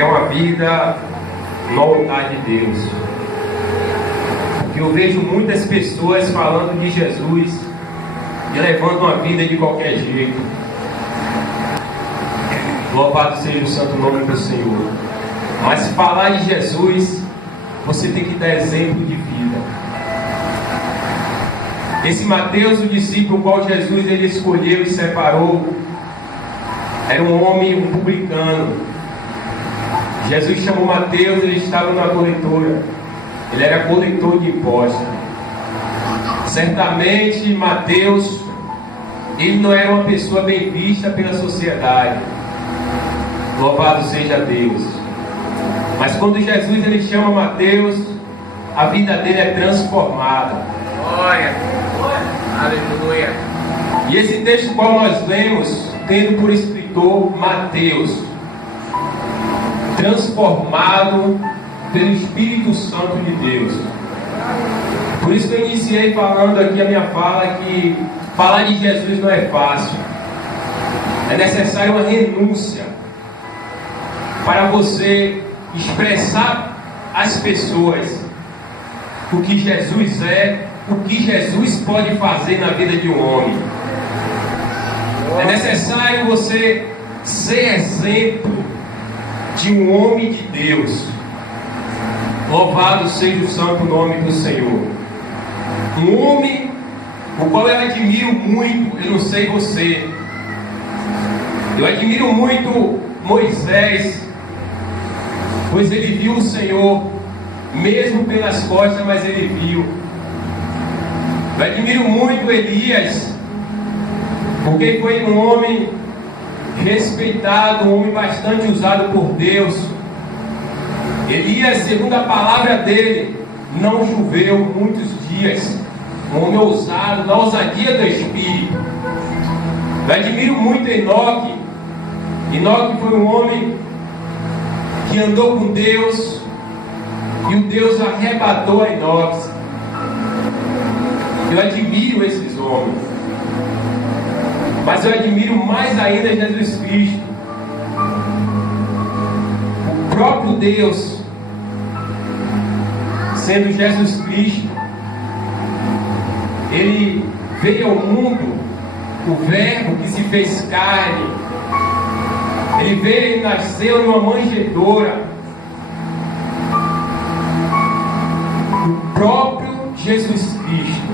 quer uma vida no altar de Deus. Porque eu vejo muitas pessoas falando de Jesus e levando uma vida de qualquer jeito. Louvado seja o santo nome do Senhor. Mas falar de Jesus, você tem que dar exemplo de vida. Esse Mateus, o discípulo, o qual Jesus ele escolheu e separou, era um homem, um publicano. Jesus chamou Mateus, ele estava numa coletora. Ele era coletor de impostos. Certamente Mateus, ele não era uma pessoa bem vista pela sociedade. Louvado seja Deus. Mas quando Jesus ele chama Mateus, a vida dele é transformada. Glória, aleluia. E esse texto qual nós lemos, tendo por escritor Mateus, transformado pelo Espírito Santo de Deus. Por isso que eu iniciei falando aqui a minha fala, que falar de Jesus não é fácil. É necessário uma renúncia para você expressar às pessoas o que Jesus é, o que Jesus pode fazer na vida de um homem. É necessário você ser exemplo de um homem de Deus. Louvado seja o santo nome do Senhor. Um homem o qual eu admiro muito, eu não sei você, eu admiro muito Moisés, pois ele viu o Senhor, mesmo pelas costas, mas ele viu. Eu admiro muito Elias, porque foi um homem respeitado, um homem bastante usado por Deus. Elias, segundo a palavra dele, não choveu muitos dias. Um homem ousado, na ousadia do Espírito. Eu admiro muito Enoque. Enoque foi um homem que andou com Deus, e o Deus arrebatou a Enoque. Eu admiro esses homens. Mas eu admiro mais ainda Jesus Cristo. O próprio Deus, sendo Jesus Cristo, ele veio ao mundo, o Verbo que se fez carne. Ele veio e nasceu numa manjedoura. O próprio Jesus Cristo.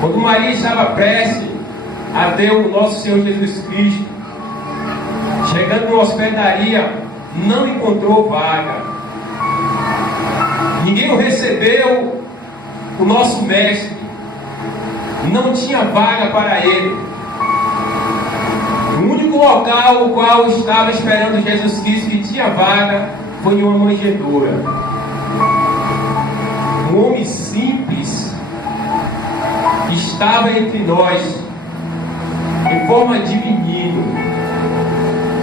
Quando Maria estava prestes a ver o nosso Senhor Jesus Cristo, chegando numa hospedaria, não encontrou vaga. Ninguém o recebeu. O nosso mestre não tinha vaga para ele. O único local o qual estava esperando Jesus Cristo que tinha vaga foi em uma manjedoura. Um homem simples estava entre nós, em forma de menino,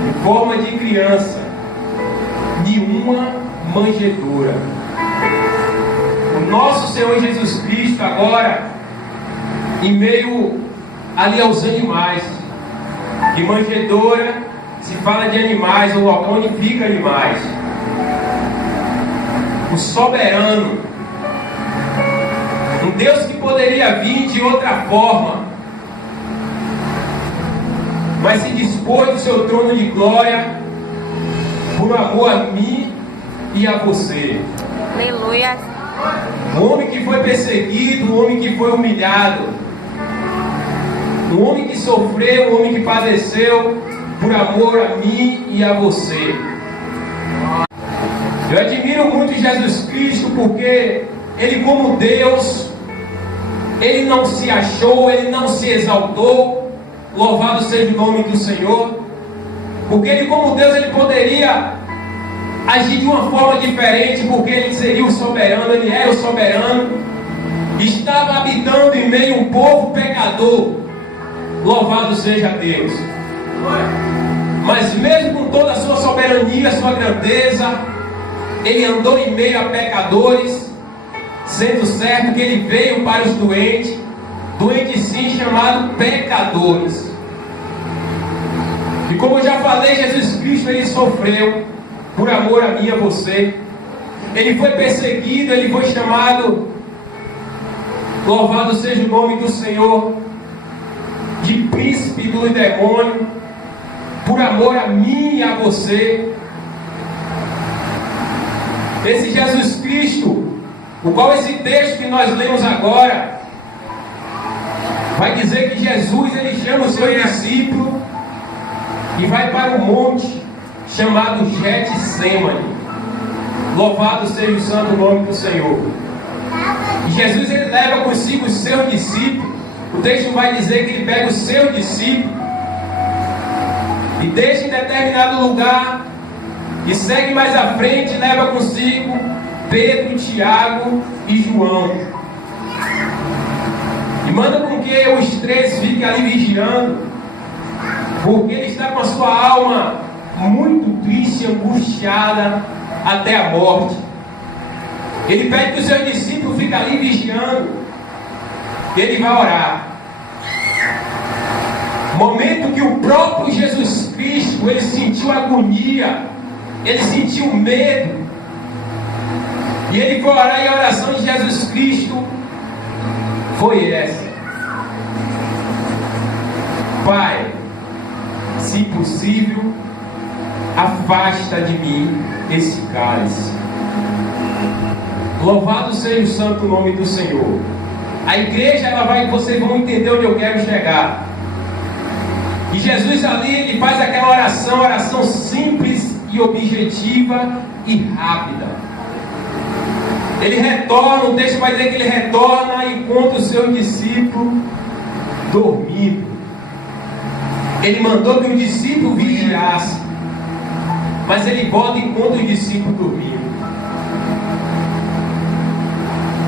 em forma de criança, de uma manjedoura. O nosso Senhor Jesus Cristo agora, em meio ali aos animais, de manjedoura se fala de animais, o local onde fica animais. O soberano, um Deus que poderia vir de outra forma, mas se dispôs do seu trono de glória por amor a mim e a você. Aleluia. Um homem que foi perseguido, um homem que foi humilhado, um homem que sofreu, um homem que padeceu por amor a mim e a você. Eu admiro muito Jesus Cristo porque ele, como Deus, ele não se achou, ele não se exaltou. Louvado seja o nome do Senhor. Porque ele, como Deus, ele poderia agir de uma forma diferente, porque ele seria o soberano, ele é o soberano. Estava habitando em meio a um povo pecador. Louvado seja Deus. Mas mesmo com toda a sua soberania, sua grandeza, ele andou em meio a pecadores, sendo certo que ele veio para os doentes, doentes sim, chamados pecadores. E como eu já falei, Jesus Cristo Cristo, ele sofreu por amor a mim e a você. Ele foi perseguido, ele foi chamado, louvado seja o nome do Senhor, de príncipe do demônio, por amor a mim e a você. Esse Jesus Cristo, o qual esse texto que nós lemos agora, vai dizer que Jesus, ele chama o seu discípulo e vai para um monte chamado Getsemane. Louvado seja o santo nome do Senhor. E Jesus, ele leva consigo os seus discípulos. O texto vai dizer que ele pega os seus discípulos e deixa em determinado lugar e segue mais à frente e leva consigo Pedro, Tiago e João. E manda com que os três fiquem ali vigiando, porque ele está com a sua alma muito triste, angustiada até a morte. Ele pede que os seus discípulos fiquem ali vigiando. Ele vai orar. Momento que o próprio Jesus Cristo, ele sentiu agonia, ele sentiu medo, e ele foi orar, e a oração de Jesus Cristo foi essa: Pai, se possível, afasta de mim esse cálice. Louvado seja o santo nome do Senhor. A igreja, ela vai, vocês vão entender onde eu quero chegar. E Jesus ali, ele faz aquela oração simples e objetiva e rápida. Ele retorna, o texto vai dizer que ele retorna e encontra o seu discípulo dormindo. Ele mandou que o discípulo vigiasse, mas ele volta e encontra o discípulo dormindo.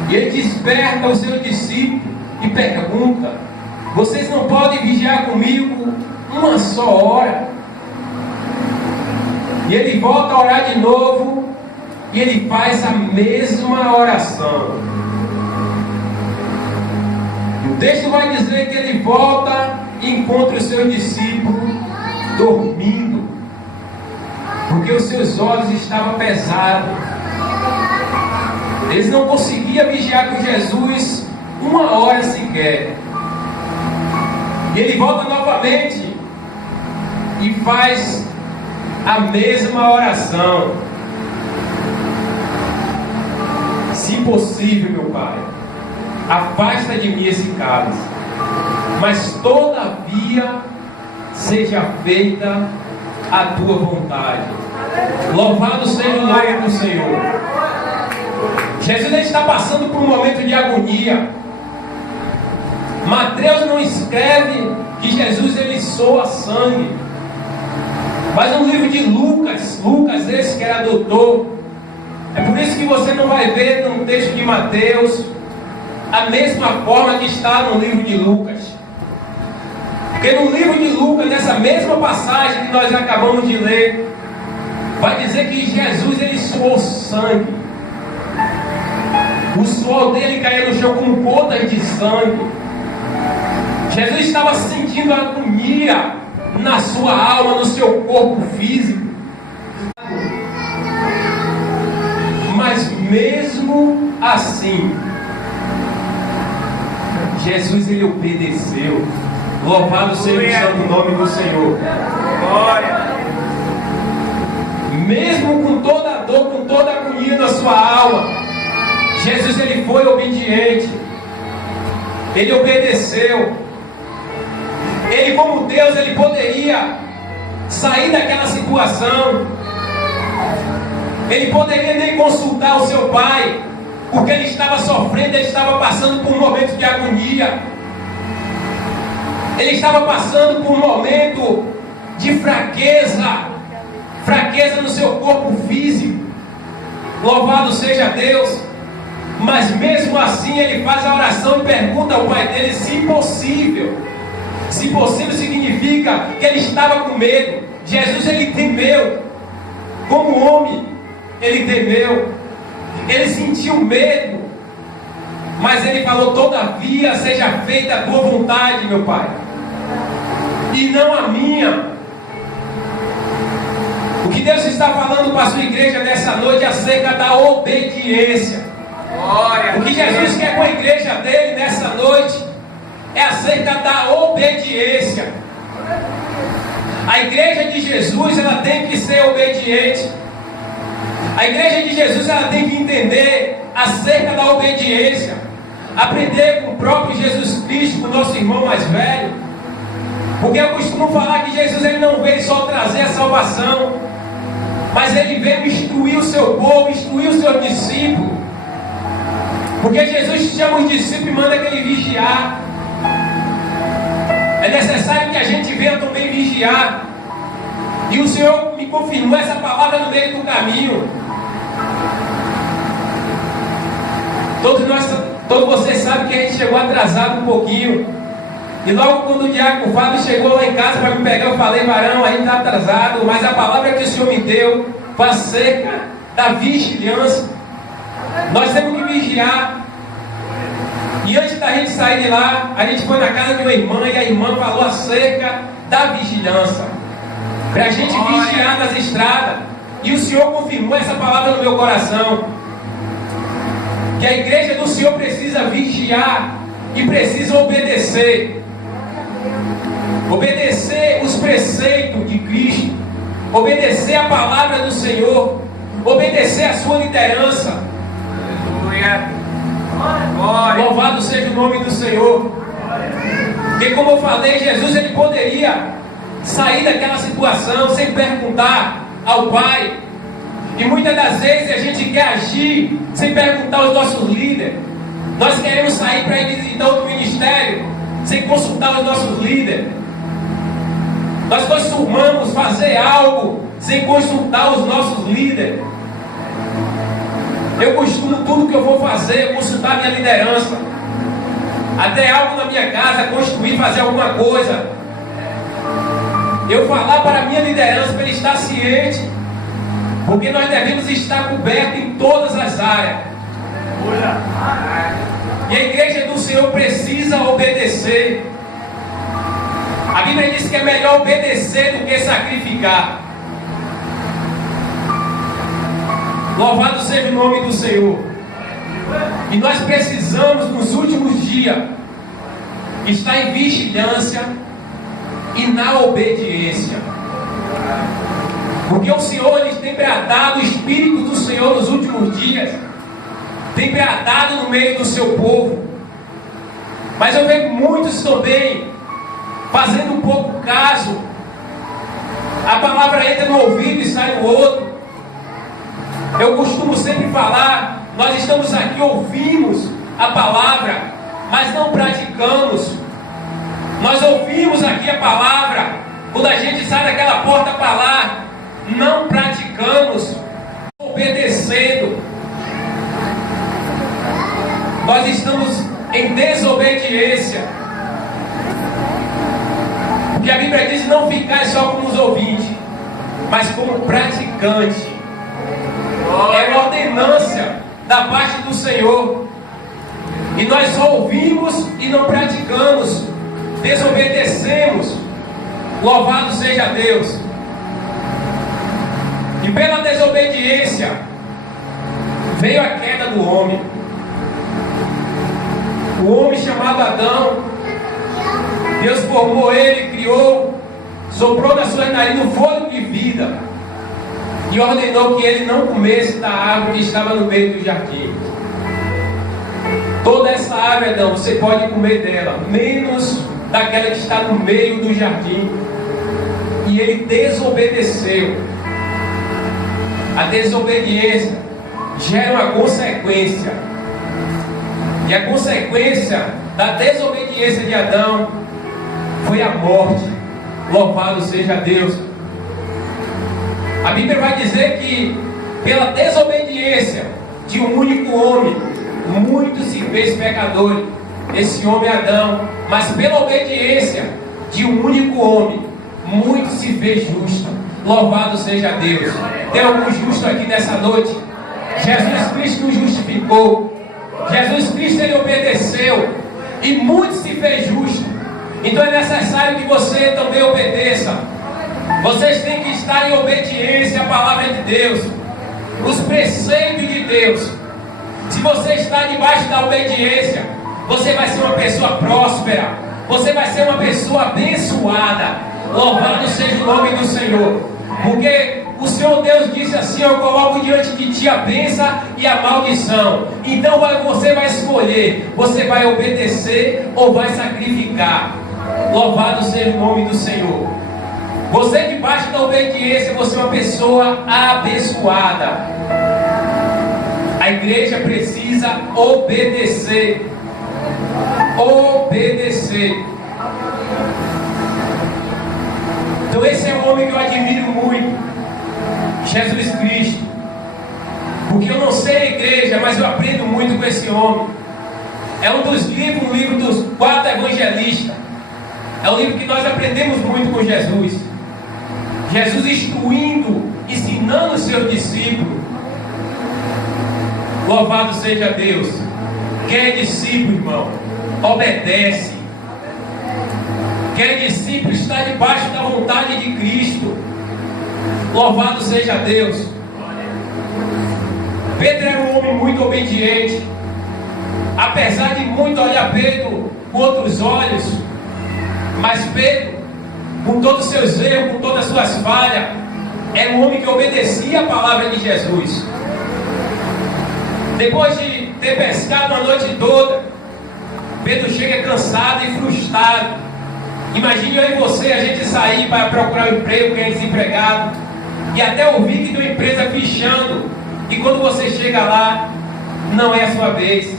E ele desperta o seu discípulo e pergunta: vocês não podem vigiar comigo uma só hora? E ele volta a orar de novo, e ele faz a mesma oração. O texto vai dizer que ele volta e encontra o seu discípulo dormindo, porque os seus olhos estavam pesados. Eles não conseguiam vigiar com Jesus uma hora sequer. E ele volta novamente e faz a mesma oração: se possível, meu Pai, afasta de mim esse cálice, mas todavia seja feita a tua vontade. Louvado seja o nome do Senhor. Jesus está passando por um momento de agonia. Mateus não escreve que Jesus ele soa sangue, mas no livro de Lucas, esse que era doutor, é por isso que você não vai ver no texto de Mateus a mesma forma que está no livro de Lucas. Porque no livro de Lucas, nessa mesma passagem que nós acabamos de ler, vai dizer que Jesus ele suou sangue. O suor dele caía no chão como gotas de sangue. Jesus estava sentindo agonia na sua alma, no seu corpo físico. Mas mesmo assim, Jesus ele obedeceu. Louvado seja o santo nome do Senhor. Glória. Mesmo com toda a dor, com toda a agonia na sua alma, Jesus ele foi obediente. Ele obedeceu. Ele, como Deus, ele poderia sair daquela situação. Ele poderia nem consultar o seu pai, porque ele estava sofrendo, ele estava passando por um momento de agonia. Ele estava passando por um momento de fraqueza no seu corpo físico. Louvado seja Deus. Mas mesmo assim ele faz a oração e pergunta ao pai dele se possível. Se possível significa que ele estava com medo. Jesus ele temeu. Como homem, ele temeu. Ele sentiu medo. Mas ele falou: todavia seja feita a tua vontade, meu Pai, e não a minha. O que Deus está falando para a sua igreja nessa noite é acerca da obediência. O que Jesus quer com a igreja dele nessa noite é acerca da obediência. A igreja de Jesus, ela tem que ser obediente. A igreja de Jesus, ela tem que entender acerca da obediência. Aprender com o próprio Jesus Cristo, com o nosso irmão mais velho. Porque eu costumo falar que Jesus, ele não veio só trazer a salvação, mas ele veio instruir o seu povo, instruir os seus discípulos. Porque Jesus chama os discípulos e manda que ele vigiar. É necessário que a gente venha também vigiar. E o Senhor me confirmou essa palavra no meio do caminho. Todos vocês sabem que a gente chegou atrasado um pouquinho. E logo quando o diácono Fábio chegou lá em casa para me pegar, eu falei: varão, a gente está atrasado. Mas a palavra que o Senhor me deu foi acerca da vigilância. Nós temos que vigiar. E antes da gente sair de lá, a gente foi na casa de uma irmã e a irmã falou acerca da vigilância. Para a gente vigiar nas estradas. E o Senhor confirmou essa palavra no meu coração. Que a igreja do Senhor precisa vigiar e precisa obedecer. Obedecer os preceitos de Cristo. Obedecer a palavra do Senhor. Obedecer a sua liderança. Aleluia. Louvado seja o nome do Senhor. Porque como eu falei, Jesus ele poderia sair daquela situação sem perguntar ao Pai. E muitas das vezes a gente quer agir sem perguntar aos nossos líderes. Nós queremos sair para ir visitar outro ministério sem consultar os nossos líderes. Nós costumamos fazer algo sem consultar os nossos líderes. Eu costumo, tudo que eu vou fazer, consultar a minha liderança. Até algo na minha casa, construir, fazer alguma coisa, eu falar para a minha liderança para ele estar ciente. Porque nós devemos estar cobertos em todas as áreas. E a igreja do Senhor precisa obedecer. A Bíblia diz que é melhor obedecer do que sacrificar. Louvado seja o nome do Senhor. E nós precisamos, nos últimos dias, estar em vigilância e na obediência. Porque o Senhor ele tem bradado, o Espírito do Senhor nos últimos dias tem bradado no meio do seu povo. Mas eu vejo muitos também fazendo um pouco caso. A palavra entra no ouvido e sai no outro. Eu costumo sempre falar, nós estamos aqui, ouvimos a palavra, mas não praticamos. Nós ouvimos aqui a palavra, quando a gente sai daquela porta para lá, não praticamos, obedecendo. Nós estamos em desobediência. Porque a Bíblia diz: não ficar só como os ouvintes, mas como praticante. É uma ordenância da parte do Senhor. E nós só ouvimos e não praticamos, desobedecemos. Louvado seja Deus. E pela desobediência veio a queda do homem. O homem chamado Adão, Deus formou ele, criou, soprou na sua nariz o fôlego de vida e ordenou que ele não comesse da árvore que estava no meio do jardim. Toda essa árvore, Adão, você pode comer dela, menos daquela que está no meio do jardim. E ele desobedeceu. A desobediência gera uma consequência. E a consequência da desobediência de Adão foi a morte. Louvado seja Deus. A Bíblia vai dizer que pela desobediência de um único homem, muito se fez pecador, esse homem Adão. Mas pela obediência de um único homem, muito se fez justo. Louvado seja Deus. Tem algum justo aqui nessa noite? Jesus Cristo nos justificou. Jesus Cristo ele obedeceu e muito se fez justo. Então é necessário que você também obedeça. Vocês têm que estar em obediência à palavra de Deus, os preceitos de Deus. Se você está debaixo da obediência, você vai ser uma pessoa próspera, você vai ser uma pessoa abençoada. Louvado seja o nome do Senhor, porque o Senhor Deus disse assim: eu coloco diante de ti a bênção e a maldição. Então você vai escolher, você vai obedecer ou vai sacrificar. Louvado seja o nome do Senhor. Você debaixo da obediência, você é uma pessoa abençoada. A igreja precisa obedecer. Obedecer. Então esse é um homem que eu admiro muito, Jesus Cristo. Porque eu não sei a igreja, mas eu aprendo muito com esse homem. É um dos livros, o livro dos 4 evangelistas. É um livro que nós aprendemos muito com Jesus. Jesus instruindo, ensinando os seus discípulos. Louvado seja Deus. Quem é discípulo, irmão, obedece. Quem é discípulo está debaixo da vontade de Cristo. Louvado seja Deus. Pedro era um homem muito obediente. Apesar de muito olhar Pedro com outros olhos, mas Pedro, com todos os seus erros, com todas as suas falhas, era um homem que obedecia a palavra de Jesus. Depois de ter pescado a noite toda, Pedro chega cansado e frustrado. Imagine eu e você, a gente sair para procurar um emprego, quem é desempregado, e até ouvir que tem uma empresa fechando, e quando você chega lá, não é a sua vez.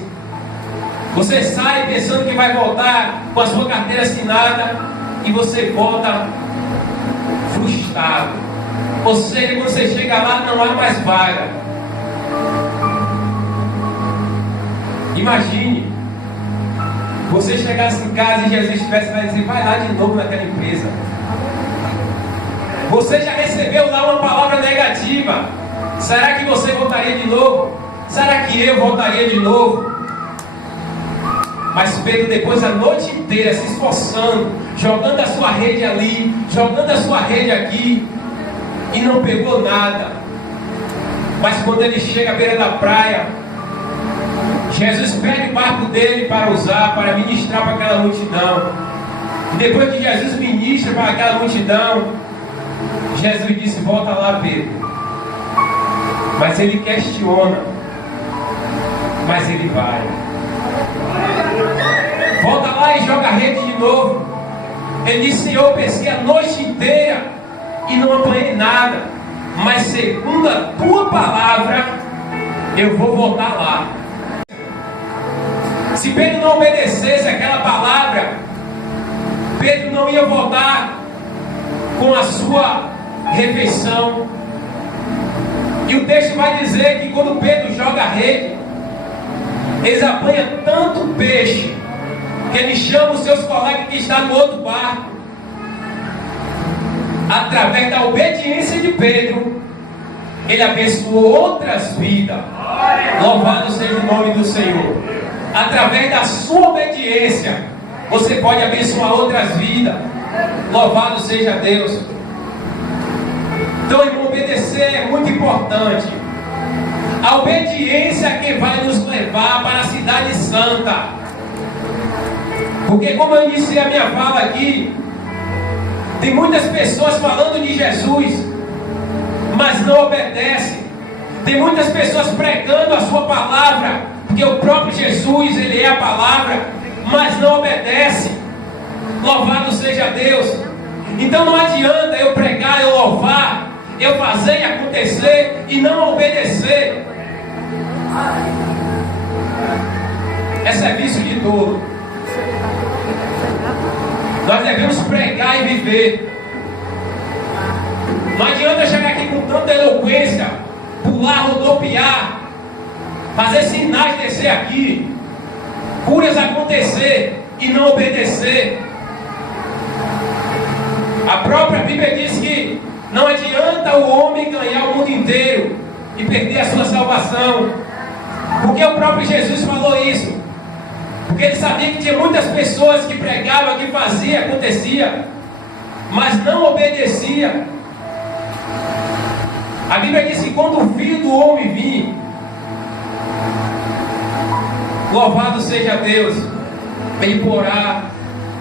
Você sai pensando que vai voltar com a sua carteira assinada, e você volta frustrado. Ou seja, quando você chega lá, não há mais vaga. Imagine você chegasse em casa e Jesus estivesse lá e dizer: vai lá de novo naquela empresa. Você já recebeu lá uma palavra negativa. Será que você voltaria de novo? Será que eu voltaria de novo? Mas Pedro, depois a noite inteira se esforçando, jogando a sua rede ali, jogando a sua rede aqui, e não pegou nada. Mas quando ele chega à beira da praia, Jesus pede o barco dele para usar, para ministrar para aquela multidão. E depois que Jesus ministra para aquela multidão, Jesus disse: volta lá, Pedro. Mas ele questiona, mas ele vai. Volta lá e joga a rede de novo. Ele disse: Senhor, eu pesquei a noite inteira e não apanhei nada, mas segundo a tua palavra, eu vou voltar lá. Se Pedro não obedecesse aquela palavra, Pedro não ia voltar com a sua refeição. E o texto vai dizer que quando Pedro joga a rede, eles apanham tanto peixe que ele chama os seus colegas que estão no outro barco. Através da obediência de Pedro, ele abençoou outras vidas. Louvado seja o nome do Senhor. Através da sua obediência, você pode abençoar outras vidas. Louvado seja Deus. Então, irmão, obedecer é muito importante. A obediência é que vai nos levar para a cidade santa. Porque, como eu iniciei a minha fala aqui, tem muitas pessoas falando de Jesus, mas não obedecem. Tem muitas pessoas pregando a sua palavra, porque o próprio Jesus, ele é a palavra, mas não obedece. Louvado seja Deus. Então não adianta eu pregar, eu louvar, eu fazer e acontecer e não obedecer. É serviço de todo. Nós devemos pregar e viver. Não adianta chegar aqui com tanta eloquência, pular, rodopiar, fazer sinais descer aqui, curas acontecer e não obedecer. A própria Bíblia diz que não adianta o homem ganhar o mundo inteiro e perder a sua salvação. Porque o próprio Jesus falou isso. Porque ele sabia que tinha muitas pessoas que pregavam, que faziam, acontecia, mas não obedecia. A Bíblia diz que quando o Filho do Homem vir, louvado seja Deus, Ele porá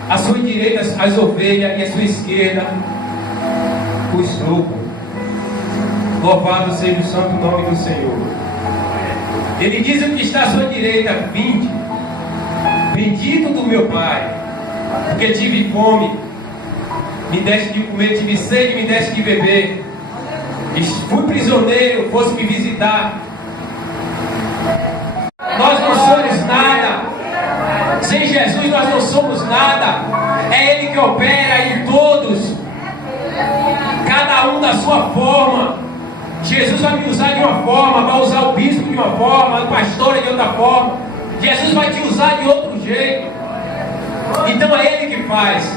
à sua direita as ovelhas e à sua esquerda os lobos. Louvado seja o santo nome do Senhor. Ele diz: o que está à sua direita, vinde, bendito do meu Pai, porque tive fome, me deste de comer, tive sede, me deste de beber, fui prisioneiro, fosse me visitar. Nós não somos nada, sem Jesus nós não somos nada. É Ele que opera em todos, cada um da sua forma. Jesus vai me usar de uma forma, vai usar o bispo de uma forma, o pastor de outra forma. Jesus vai te usar de outro jeito. Então é Ele que faz.